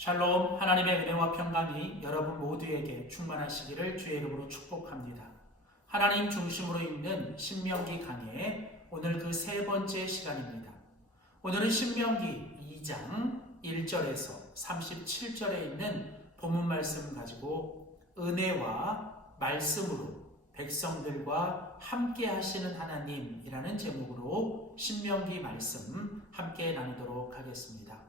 샬롬, 하나님의 은혜와 평강이 여러분 모두에게 충만하시기를 주의 이름으로 축복합니다. 하나님 중심으로 읽는 신명기 강의 오늘 그 세 번째 시간입니다. 오늘은 신명기 2장 1절에서 37절에 있는 본문 말씀 가지고 은혜와 말씀으로 백성들과 함께 하시는 하나님이라는 제목으로 신명기 말씀 함께 나누도록 하겠습니다.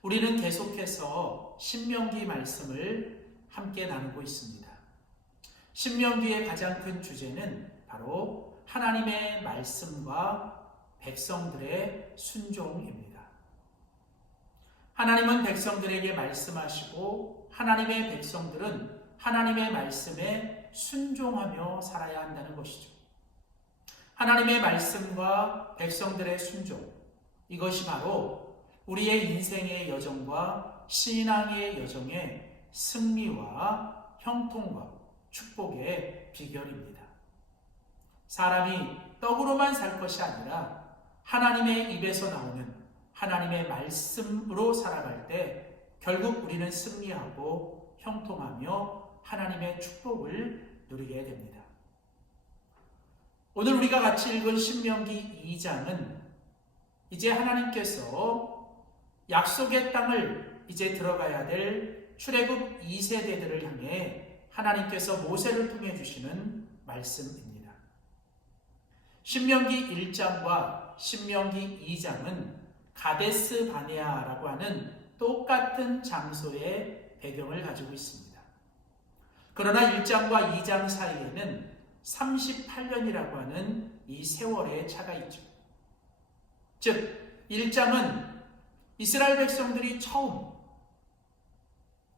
우리는 계속해서 신명기 말씀을 함께 나누고 있습니다. 신명기의 가장 큰 주제는 바로 하나님의 말씀과 백성들의 순종입니다. 하나님은 백성들에게 말씀하시고 하나님의 백성들은 하나님의 말씀에 순종하며 살아야 한다는 것이죠. 하나님의 말씀과 백성들의 순종, 이것이 바로 우리의 인생의 여정과 신앙의 여정의 승리와 형통과 축복의 비결입니다. 사람이 떡으로만 살 것이 아니라 하나님의 입에서 나오는 하나님의 말씀으로 살아갈 때 결국 우리는 승리하고 형통하며 하나님의 축복을 누리게 됩니다. 오늘 우리가 같이 읽은 신명기 2장은 이제 하나님께서 약속의 땅을 이제 들어가야 될 출애굽 2세대들을 향해 하나님께서 모세를 통해 주시는 말씀입니다. 신명기 1장과 신명기 2장은 가데스 바네아라고 하는 똑같은 장소의 배경을 가지고 있습니다. 그러나 1장과 2장 사이에는 38년이라고 하는 이 세월의 차가 있죠. 즉 1장은 이스라엘 백성들이 처음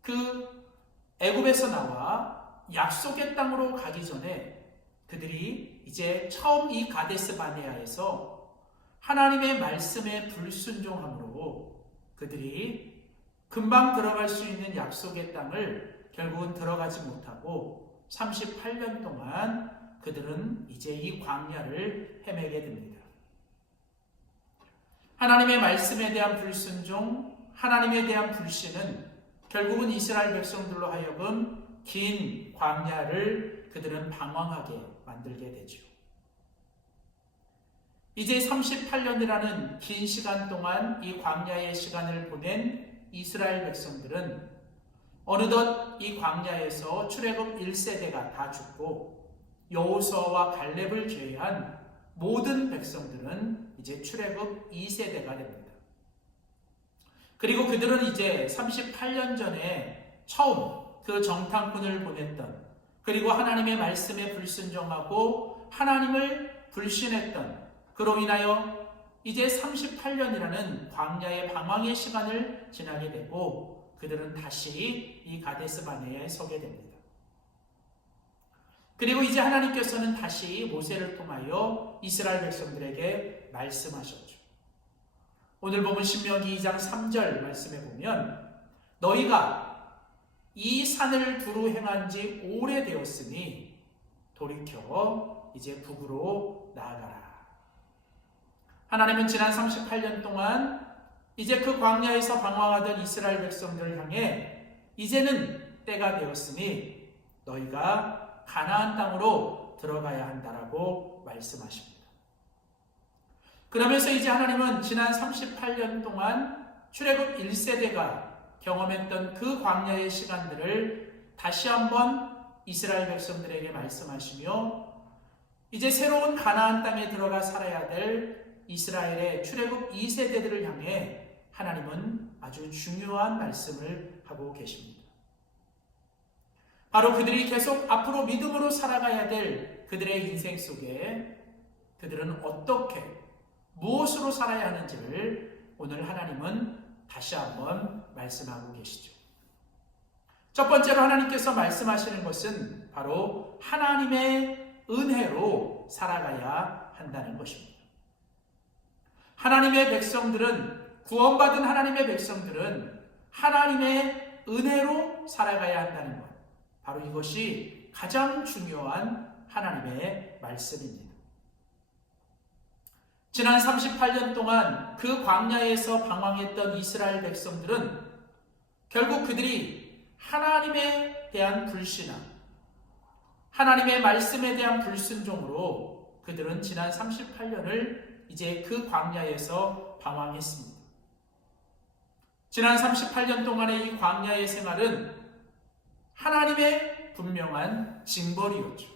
그 애굽에서 나와 약속의 땅으로 가기 전에 그들이 이제 처음 이 가데스 바네아에서 하나님의 말씀에 불순종함으로 그들이 금방 들어갈 수 있는 약속의 땅을 결국은 들어가지 못하고 38년 동안 그들은 이제 이 광야를 헤매게 됩니다. 하나님의 말씀에 대한 불순종, 하나님에 대한 불신은 결국은 이스라엘 백성들로 하여금 긴 광야를 그들은 방황하게 만들게 되죠. 이제 38년이라는 긴 시간 동안 이 광야의 시간을 보낸 이스라엘 백성들은 어느덧 이 광야에서 출애굽 1세대가 다 죽고 여호수아와 갈렙을 제외한 모든 백성들은 이제 출애굽 2세대가 됩니다. 그리고 그들은 이제 38년 전에 처음 그 정탐꾼을 보냈던, 그리고 하나님의 말씀에 불순종하고 하나님을 불신했던, 그로 인하여 이제 38년이라는 광야의 방황의 시간을 지나게 되고 그들은 다시 이 가데스 바네아에 서게 됩니다. 그리고 이제 하나님께서는 다시 모세를 통하여 이스라엘 백성들에게 말씀하셨죠. 오늘 보면 신명기 2장 3절 말씀에 보면 너희가 이 산을 두루 행한 지 오래되었으니 돌이켜 이제 북으로 나아가라. 하나님은 지난 38년 동안 이제 그 광야에서 방황하던 이스라엘 백성들을 향해 이제는 때가 되었으니 너희가 가나안 땅으로 들어가야 한다라고 말씀하십니다. 그러면서 이제 하나님은 지난 38년 동안 출애굽 1세대가 경험했던 그 광야의 시간들을 다시 한번 이스라엘 백성들에게 말씀하시며 이제 새로운 가나안 땅에 들어가 살아야 될 이스라엘의 출애굽 2세대들을 향해 하나님은 아주 중요한 말씀을 하고 계십니다. 바로 그들이 계속 앞으로 믿음으로 살아가야 될 그들의 인생 속에 그들은 어떻게, 무엇으로 살아야 하는지를 오늘 하나님은 다시 한번 말씀하고 계시죠. 첫 번째로 하나님께서 말씀하시는 것은 바로 하나님의 은혜로 살아가야 한다는 것입니다. 하나님의 백성들은, 구원받은 하나님의 백성들은 하나님의 은혜로 살아가야 한다는 것, 바로 이것이 가장 중요한 하나님의 말씀입니다. 지난 38년 동안 그 광야에서 방황했던 이스라엘 백성들은 결국 그들이 하나님에 대한 불신앙, 하나님의 말씀에 대한 불순종으로 그들은 지난 38년을 이제 그 광야에서 방황했습니다. 지난 38년 동안의 이 광야의 생활은 하나님의 분명한 징벌이었죠.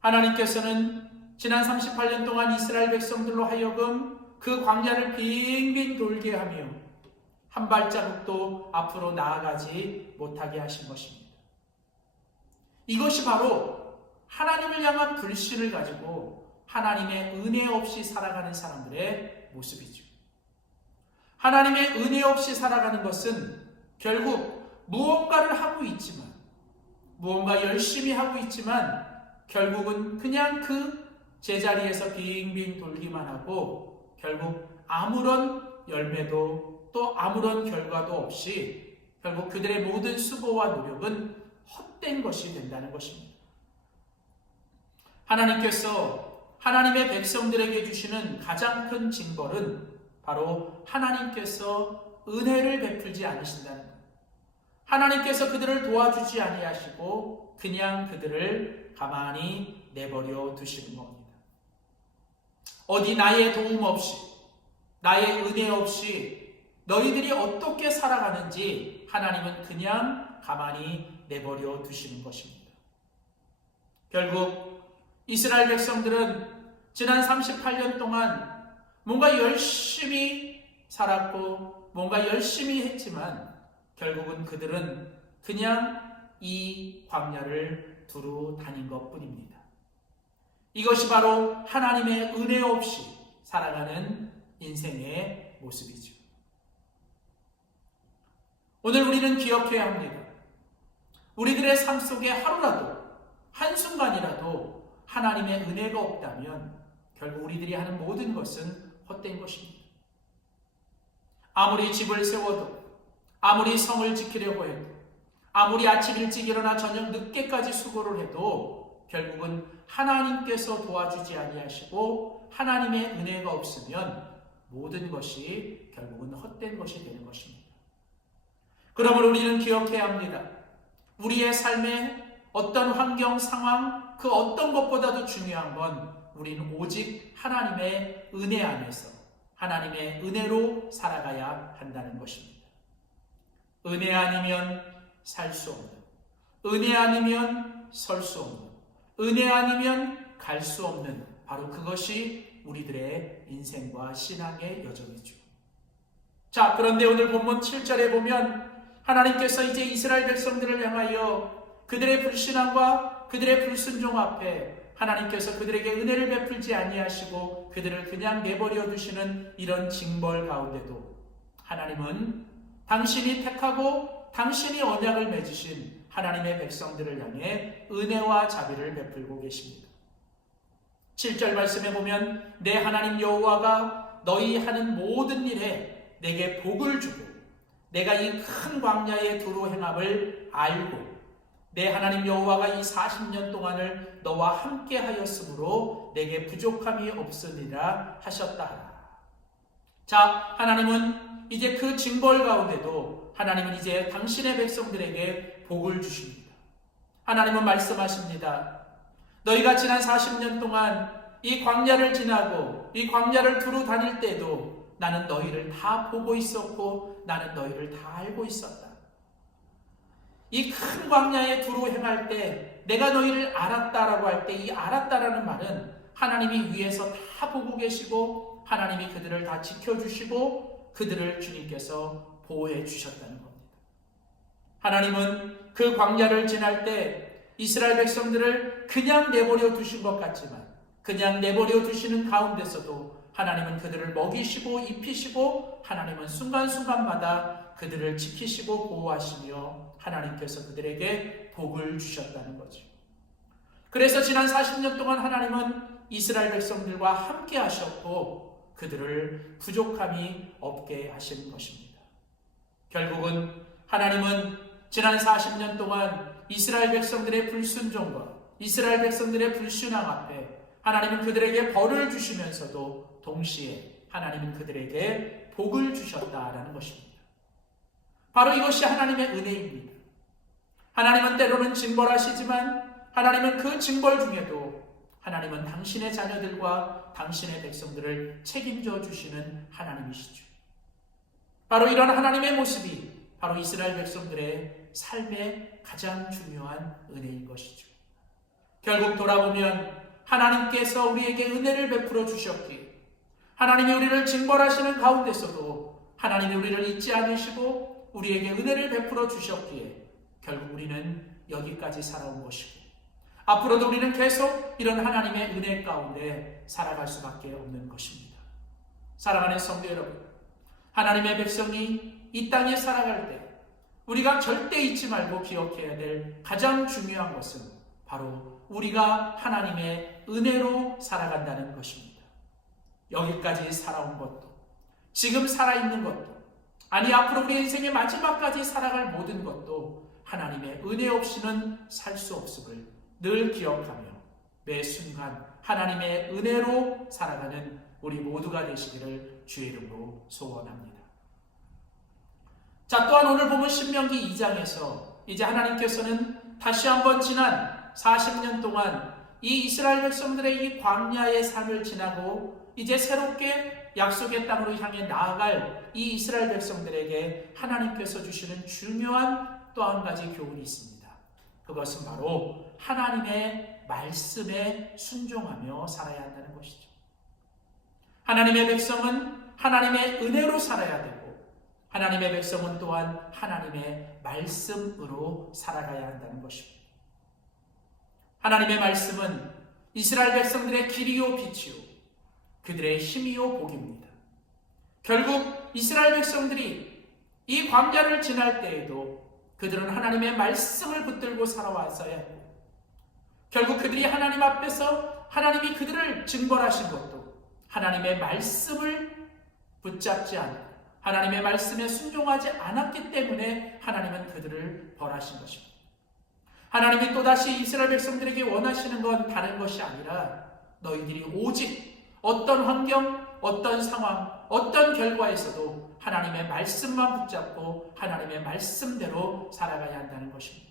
하나님께서는 지난 38년 동안 이스라엘 백성들로 하여금 그 광야를 빙빙 돌게 하며 한 발자국도 앞으로 나아가지 못하게 하신 것입니다. 이것이 바로 하나님을 향한 불신을 가지고 하나님의 은혜 없이 살아가는 사람들의 모습이죠. 하나님의 은혜 없이 살아가는 것은 결국 무언가를 하고 있지만, 무언가 열심히 하고 있지만 결국은 그냥 그 제자리에서 빙빙 돌기만 하고 결국 아무런 열매도 또 아무런 결과도 없이 결국 그들의 모든 수고와 노력은 헛된 것이 된다는 것입니다. 하나님께서 하나님의 백성들에게 주시는 가장 큰 징벌은 바로 하나님께서 은혜를 베풀지 않으신다는 것. 하나님께서 그들을 도와주지 아니하시고 그냥 그들을 가만히 내버려 두시는 겁니다. 어디 나의 도움 없이, 나의 은혜 없이 너희들이 어떻게 살아가는지 하나님은 그냥 가만히 내버려 두시는 것입니다. 결국 이스라엘 백성들은 지난 38년 동안 뭔가 열심히 살았고 뭔가 열심히 했지만 결국은 그들은 그냥 이 광야를 두루 다닌 것뿐입니다. 이것이 바로 하나님의 은혜 없이 살아가는 인생의 모습이죠. 오늘 우리는 기억해야 합니다. 우리들의 삶 속에 하루라도, 한순간이라도 하나님의 은혜가 없다면 결국 우리들이 하는 모든 것은 헛된 것입니다. 아무리 집을 세워도, 아무리 성을 지키려고 해도, 아무리 아침 일찍 일어나 저녁 늦게까지 수고를 해도 결국은 하나님께서 도와주지 아니하시고 하나님의 은혜가 없으면 모든 것이 결국은 헛된 것이 되는 것입니다. 그러므로 우리는 기억해야 합니다. 우리의 삶의 어떤 환경, 상황, 그 어떤 것보다도 중요한 건 우리는 오직 하나님의 은혜 안에서 하나님의 은혜로 살아가야 한다는 것입니다. 은혜 아니면 살 수 없는, 은혜 아니면 설 수 없는, 은혜 아니면 갈 수 없는 바로 그것이 우리들의 인생과 신앙의 여정이죠. 자, 그런데 오늘 본문 7절에 보면 하나님께서 이제 이스라엘 백성들을 향하여 그들의 불신앙과 그들의 불순종 앞에 하나님께서 그들에게 은혜를 베풀지 아니하시고 그들을 그냥 내버려 두시는 이런 징벌 가운데도 하나님은 당신이 택하고 당신이 언약을 맺으신 하나님의 백성들을 향해 은혜와 자비를 베풀고 계십니다. 7절 말씀에 보면 내 하나님 여호와가 너희 하는 모든 일에 내게 복을 주고 내가 이 큰 광야의 두루 행함을 알고 내 하나님 여호와가 이 40년 동안을 너와 함께 하였으므로 내게 부족함이 없으리라 하셨다 하라. 자, 하나님은 이제 그 징벌 가운데도 하나님은 이제 당신의 백성들에게 복을 주십니다. 하나님은 말씀하십니다. 너희가 지난 40년 동안 이 광야를 지나고 이 광야를 두루 다닐 때도 나는 너희를 다 보고 있었고 나는 너희를 다 알고 있었다. 이 큰 광야에 두루 행할 때 내가 너희를 알았다라고 할 때 이 알았다라는 말은 하나님이 위에서 다 보고 계시고 하나님이 그들을 다 지켜주시고 그들을 주님께서 보호해 주셨다는 겁니다. 하나님은 그 광야를 지날 때 이스라엘 백성들을 그냥 내버려 두신 것 같지만 그냥 내버려 두시는 가운데서도 하나님은 그들을 먹이시고 입히시고 하나님은 순간순간마다 그들을 지키시고 보호하시며 하나님께서 그들에게 복을 주셨다는 거죠. 그래서 지난 40년 동안 하나님은 이스라엘 백성들과 함께 하셨고 그들을 부족함이 없게 하시는 것입니다. 결국은 하나님은 지난 40년 동안 이스라엘 백성들의 불순종과 이스라엘 백성들의 불신앙 앞에 하나님은 그들에게 벌을 주시면서도 동시에 하나님은 그들에게 복을 주셨다라는 것입니다. 바로 이것이 하나님의 은혜입니다. 하나님은 때로는 징벌하시지만 하나님은 그 징벌 중에도 하나님은 당신의 자녀들과 당신의 백성들을 책임져 주시는 하나님이시죠. 바로 이런 하나님의 모습이 바로 이스라엘 백성들의 삶의 가장 중요한 은혜인 것이죠. 결국 돌아보면 하나님께서 우리에게 은혜를 베풀어 주셨기에 하나님이 우리를 징벌하시는 가운데서도 하나님이 우리를 잊지 않으시고 우리에게 은혜를 베풀어 주셨기에 결국 우리는 여기까지 살아온 것이고 앞으로도 우리는 계속 이런 하나님의 은혜 가운데 살아갈 수밖에 없는 것입니다. 사랑하는 성도 여러분, 하나님의 백성이 이 땅에 살아갈 때 우리가 절대 잊지 말고 기억해야 될 가장 중요한 것은 바로 우리가 하나님의 은혜로 살아간다는 것입니다. 여기까지 살아온 것도, 지금 살아있는 것도, 아니 앞으로 우리 인생의 마지막까지 살아갈 모든 것도 하나님의 은혜 없이는 살 수 없음을 늘 기억하며 매 순간 하나님의 은혜로 살아가는 우리 모두가 되시기를 주의 이름으로 소원합니다. 자, 또한 오늘 보면 신명기 2장에서 이제 하나님께서는 다시 한번 지난 40년 동안 이 이스라엘 백성들의 이 광야의 삶을 지나고 이제 새롭게 약속의 땅으로 향해 나아갈 이 이스라엘 백성들에게 하나님께서 주시는 중요한 또 한 가지 교훈이 있습니다. 그것은 바로 하나님의 말씀에 순종하며 살아야 한다는 것이죠. 하나님의 백성은 하나님의 은혜로 살아야 되고 하나님의 백성은 또한 하나님의 말씀으로 살아가야 한다는 것입니다. 하나님의 말씀은 이스라엘 백성들의 길이요 빛이요 그들의 힘이요 복입니다. 결국 이스라엘 백성들이 이 광야를 지날 때에도 그들은 하나님의 말씀을 붙들고 살아왔어야 했고 결국 그들이 하나님 앞에서 하나님이 그들을 징벌하신 것도 하나님의 말씀을 붙잡지 않고 하나님의 말씀에 순종하지 않았기 때문에 하나님은 그들을 벌하신 것입니다. 하나님이 또다시 이스라엘 백성들에게 원하시는 건 다른 것이 아니라 너희들이 오직 어떤 환경, 어떤 상황, 어떤 결과에서도 하나님의 말씀만 붙잡고 하나님의 말씀대로 살아가야 한다는 것입니다.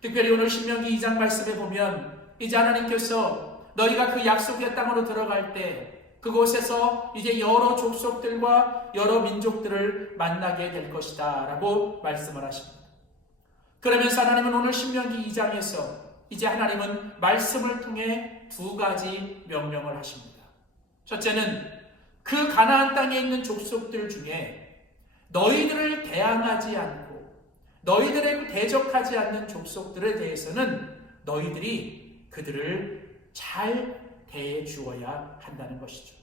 특별히 오늘 신명기 2장 말씀에 보면 이제 하나님께서 너희가 그 약속의 땅으로 들어갈 때 그곳에서 이제 여러 족속들과 여러 민족들을 만나게 될 것이다 라고 말씀을 하십니다. 그러면서 하나님은 오늘 신명기 2장에서 이제 하나님은 말씀을 통해 두 가지 명령을 하십니다. 첫째는 그 가나안 땅에 있는 족속들 중에 너희들을 대항하지 않고 너희들에게 대적하지 않는 족속들에 대해서는 너희들이 그들을 잘 대해 주어야 한다는 것이죠.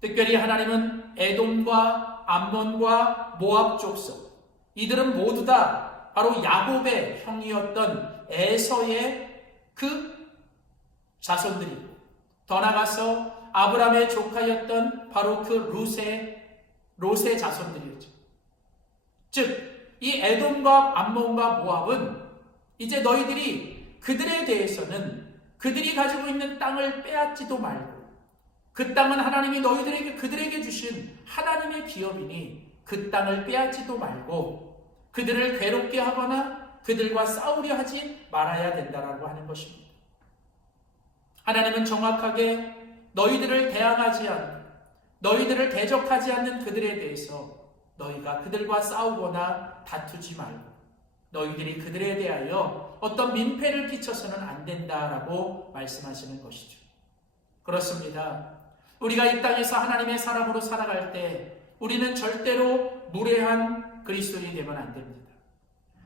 특별히 하나님은 에돔과 암몬과 모압 족속 이들은 모두 다 바로 야곱의 형이었던 에서의 그 자손들이고 더 나아가서 아브라함의 조카였던 바로 그 롯의 자손들이었죠. 즉 이 에돔과 암몬과 모압은 이제 너희들이 그들에 대해서는 그들이 가지고 있는 땅을 빼앗지도 말고 그 땅은 하나님이 너희들에게 그들에게 주신 하나님의 기업이니 그 땅을 빼앗지도 말고 그들을 괴롭게 하거나 그들과 싸우려 하지 말아야 된다라고 하는 것입니다. 하나님은 정확하게 너희들을 대항하지 않고 너희들을 대적하지 않는 그들에 대해서 너희가 그들과 싸우거나 다투지 말고 너희들이 그들에 대하여 어떤 민폐를 끼쳐서는 안 된다라고 말씀하시는 것이죠. 그렇습니다. 우리가 이 땅에서 하나님의 사람으로 살아갈 때 우리는 절대로 무례한 그리스도인이 되면 안 됩니다.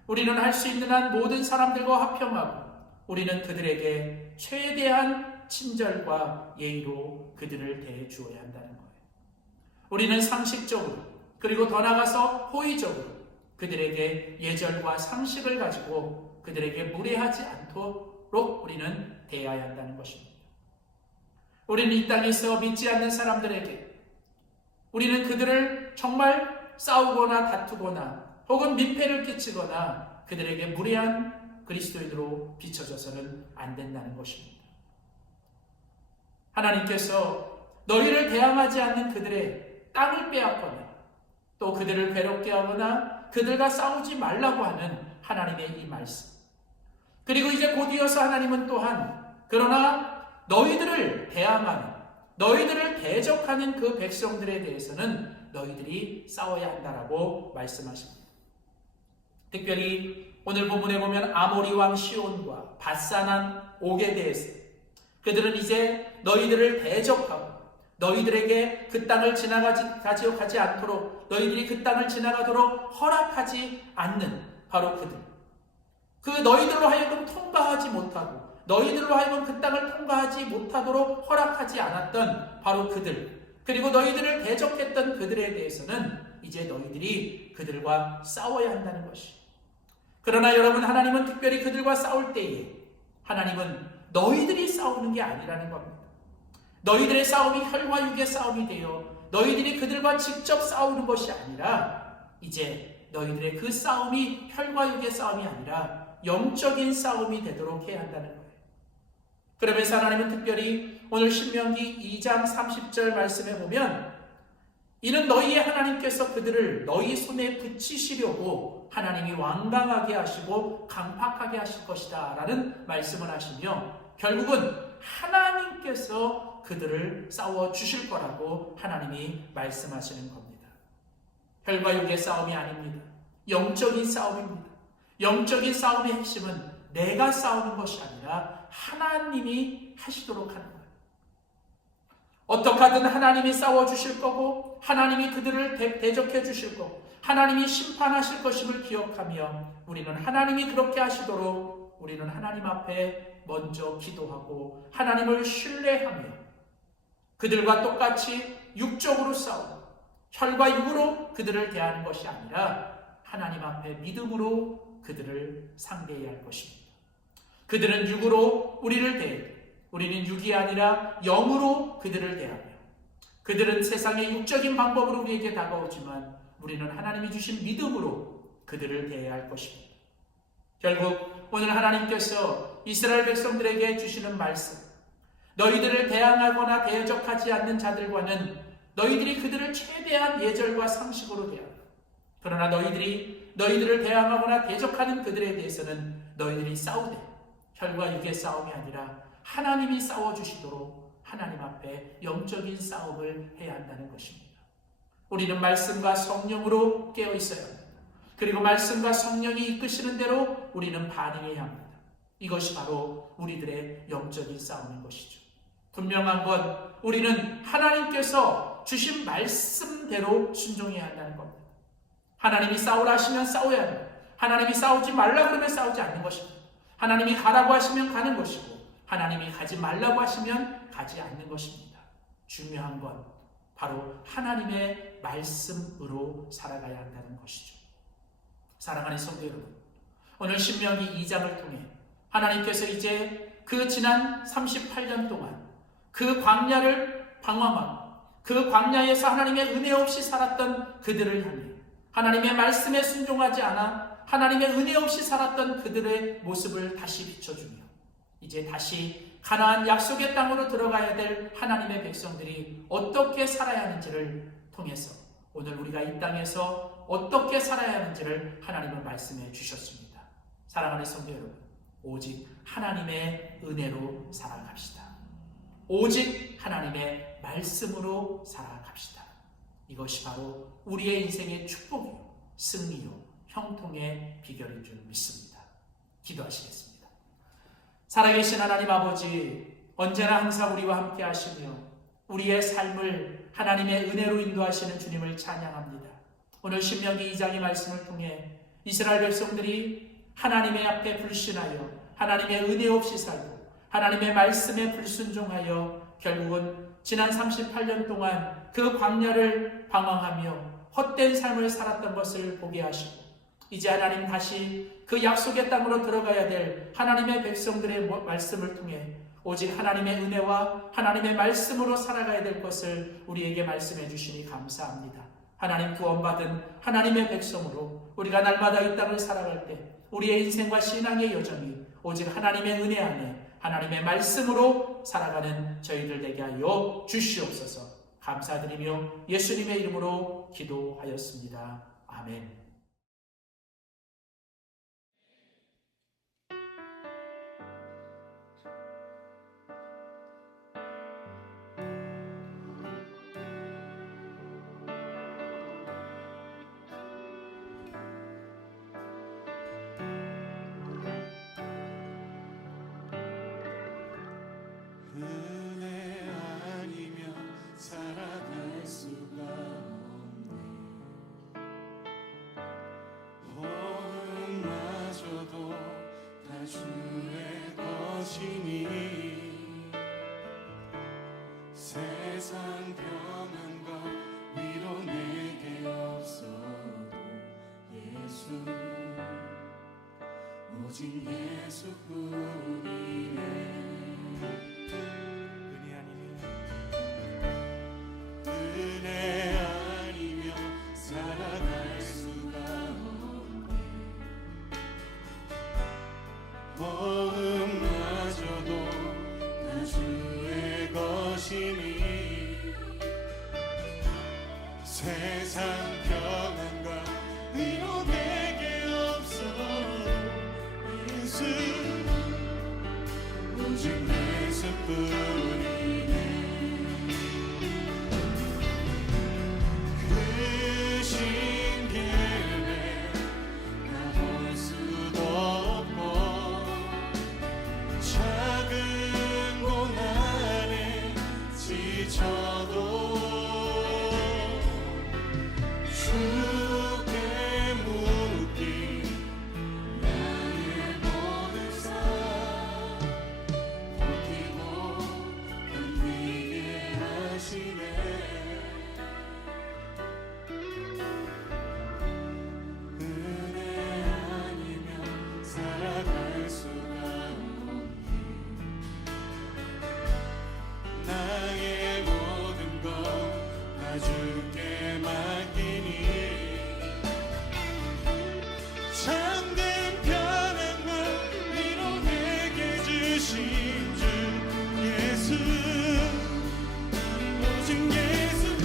우리는 할 수 있는 한 모든 사람들과 화평하고 우리는 그들에게 최대한 친절과 예의로 그들을 대해 주어야 한다는 거예요. 우리는 상식적으로 그리고 더 나아가서 호의적으로 그들에게 예절과 상식을 가지고 그들에게 무례하지 않도록 우리는 대해야 한다는 것입니다. 우리는 이 땅에서 믿지 않는 사람들에게 우리는 그들을 정말 싸우거나 다투거나 혹은 민폐를 끼치거나 그들에게 무례한 그리스도인으로 비춰져서는 안 된다는 것입니다. 하나님께서 너희를 대항하지 않는 그들의 땅을 빼앗거나 또 그들을 괴롭게 하거나 그들과 싸우지 말라고 하는 하나님의 이 말씀. 그리고 이제 곧 이어서 하나님은 또한 그러나 너희들을 대항하는, 너희들을 대적하는 그 백성들에 대해서는 너희들이 싸워야 한다라고 말씀하십니다. 특별히 오늘 본문에 보면 아모리 왕 시온과 바산한 옥에 대해서 그들은 이제 너희들을 대적하고 너희들에게 그 땅을 가지 않도록, 너희들이 그 땅을 지나가도록 허락하지 않는 바로 그들. 그 너희들로 하여금 통과하지 못하고 너희들로 하여금 그 땅을 통과하지 못하도록 허락하지 않았던 바로 그들, 그리고 너희들을 대적했던 그들에 대해서는 이제 너희들이 그들과 싸워야 한다는 것이. 그러나 여러분, 하나님은 특별히 그들과 싸울 때에 하나님은 너희들이 싸우는 게 아니라는 겁니다. 너희들의 싸움이 혈과 육의 싸움이 되어 너희들이 그들과 직접 싸우는 것이 아니라 이제 너희들의 그 싸움이 혈과 육의 싸움이 아니라 영적인 싸움이 되도록 해야 한다는 거예요. 그러면서 하나님은 특별히 오늘 신명기 2장 30절 말씀에 보면 이는 너희의 하나님께서 그들을 너희 손에 붙이시려고 하나님이 완강하게 하시고 강팍하게 하실 것이다 라는 말씀을 하시며 결국은 하나님께서 그들을 싸워주실 거라고 하나님이 말씀하시는 겁니다. 혈과 육의 싸움이 아닙니다. 영적인 싸움입니다. 영적인 싸움의 핵심은 내가 싸우는 것이 아니라 하나님이 하시도록 하는 거예요. 어떻게 하든 하나님이 싸워주실 거고 하나님이 그들을 대적해 주실 거고 하나님이 심판하실 것임을 기억하며 우리는 하나님이 그렇게 하시도록 우리는 하나님 앞에 먼저 기도하고 하나님을 신뢰하며 그들과 똑같이 육적으로 싸우고 혈과 육으로 그들을 대하는 것이 아니라 하나님 앞에 믿음으로 그들을 상대해야 할 것입니다. 그들은 육으로 우리를 대해 우리는 육이 아니라 영으로 그들을 대하며 그들은 세상의 육적인 방법으로 우리에게 다가오지만 우리는 하나님이 주신 믿음으로 그들을 대해야 할 것입니다. 결국 오늘 하나님께서 이스라엘 백성들에게 주시는 말씀, 너희들을 대항하거나 대적하지 않는 자들과는 너희들이 그들을 최대한 예절과 상식으로 대하라. 그러나 너희들을 대항하거나 대적하는 그들에 대해서는 너희들이 싸우되 혈과 육의 싸움이 아니라 하나님이 싸워주시도록 하나님 앞에 영적인 싸움을 해야 한다는 것입니다. 우리는 말씀과 성령으로 깨어 있어야 합니다. 그리고 말씀과 성령이 이끄시는 대로 우리는 반응해야 합니다. 이것이 바로 우리들의 영적인 싸움인 것이죠. 분명한 건 우리는 하나님께서 주신 말씀대로 순종해야 한다는 겁니다. 하나님이 싸우라 하시면 싸워야 합니다. 하나님이 싸우지 말라 그러면 싸우지 않는 것입니다. 하나님이 가라고 하시면 가는 것이고 하나님이 가지 말라고 하시면 가지 않는 것입니다. 중요한 건 바로 하나님의 말씀으로 살아가야 한다는 것이죠. 사랑하는 성도 여러분, 오늘 신명기 2장을 통해 하나님께서 이제 그 지난 38년 동안 그 광야를 방황하고 그 광야에서 하나님의 은혜 없이 살았던 그들을 향해 하나님의 말씀에 순종하지 않아 하나님의 은혜 없이 살았던 그들의 모습을 다시 비춰주며 이제 다시 가나안 약속의 땅으로 들어가야 될 하나님의 백성들이 어떻게 살아야 하는지를 통해서 오늘 우리가 이 땅에서 어떻게 살아야 하는지를 하나님은 말씀해 주셨습니다. 사랑하는 성도 여러분, 오직 하나님의 은혜로 살아갑시다. 오직 하나님의 말씀으로 살아갑시다. 이것이 바로 우리의 인생의 축복이요, 승리요, 형통의 비결인 줄 믿습니다. 기도하시겠습니다. 살아계신 하나님 아버지, 언제나 항상 우리와 함께 하시며 우리의 삶을 하나님의 은혜로 인도하시는 주님을 찬양합니다. 오늘 신명기 2장의 말씀을 통해 이스라엘 백성들이 하나님의 앞에 불신하여 하나님의 은혜 없이 살고 하나님의 말씀에 불순종하여 결국은 지난 38년 동안 그 광야를 방황하며 헛된 삶을 살았던 것을 보게 하시고 이제 하나님 다시 그 약속의 땅으로 들어가야 될 하나님의 백성들의 말씀을 통해 오직 하나님의 은혜와 하나님의 말씀으로 살아가야 될 것을 우리에게 말씀해 주시니 감사합니다. 하나님 구원받은 하나님의 백성으로 우리가 날마다 이 땅을 살아갈 때 우리의 인생과 신앙의 여정이 오직 하나님의 은혜 안에 하나님의 말씀으로 살아가는 저희들 되게 하여 주시옵소서. 감사드리며 예수님의 이름으로 기도하였습니다. 아멘. 은혜 아니면 살아갈 수가 없네. 호흡마저도 다 주의 것이니 세상 평안과 위로 내게 없어도 예수, 오직 예수뿐이네. 은혜 아니면 살아갈 수가 없네. 호흡마저도 다 주의 것이니 세상 평안과 위로 내게 없어도 예수, 오직 예수뿐이네. 그 신기를 가볼 수도 없고 작은 고난에 지쳐도 주께 묻기 나의 모든 삶 버티고 견디게 하시네. 은혜 아니면 살아갈 수가 없네. 나의 모든 것 다 주께 맡기니 잠든 편안과 위로 내게 주신 주 예수, 오직 예수뿐이네.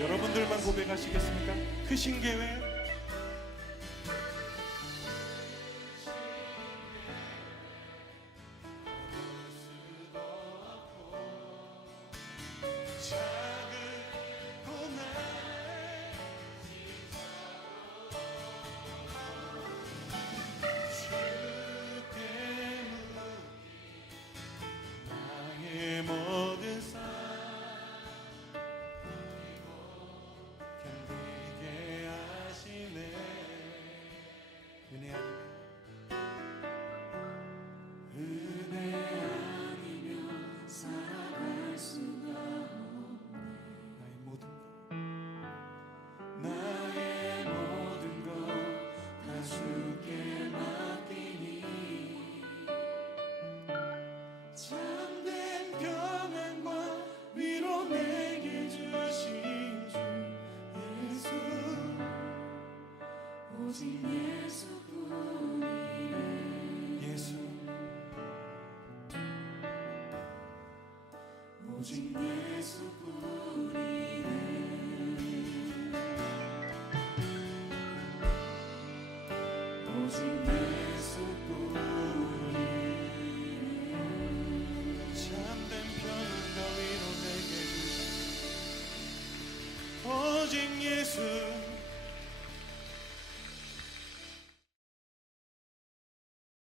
여러분들만 고백하시겠습니까? 크신 계획 나의 모든 삶 견디게 하시 오직 예수뿐이네. 예수 오직 예수뿐이네. 오직 예수뿐이네. 참된 평강 위로 내게 주시 오직 예수